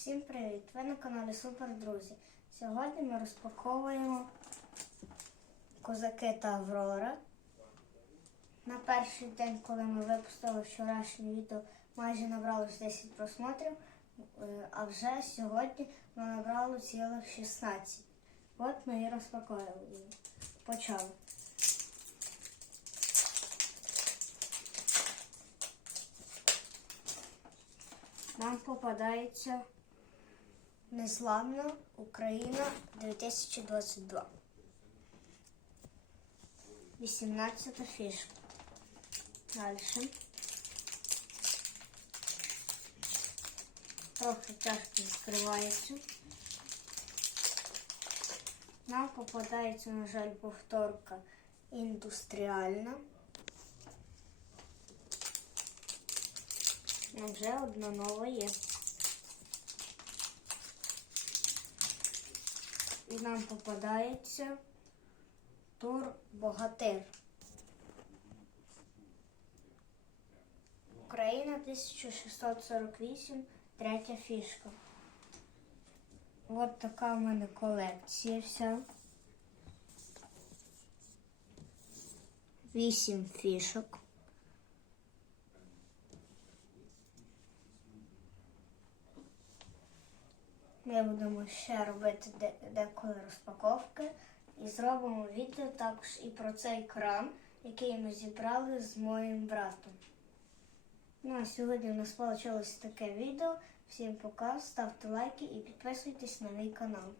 Всім привіт! Ви на каналі Супер Друзі. Сьогодні ми розпаковуємо козаки та Аврора. На перший день, коли ми випустили вчорашнє відео, майже набралось 10 просмотрів, е, а вже сьогодні ми набрали цілих 16. От ми і розпаковуємо. Почали. Нам попадається Незламна Україна 2022. 18 фішка. Далі. Трохи тяжко відкривається. Нам попадається, на жаль, повторка індустріальна. Вже одна нова є. І нам попадається тур Богатир. Україна 1648, третя фішка. От така в мене колекція вся. Вісім фішок. Ми будемо ще робити деколи розпаковки і зробимо відео також і про цей кран, який ми зібрали з моїм братом. Ну а сьогодні у нас вийшло таке відео. Всім пока, ставте лайки і підписуйтесь на мій канал.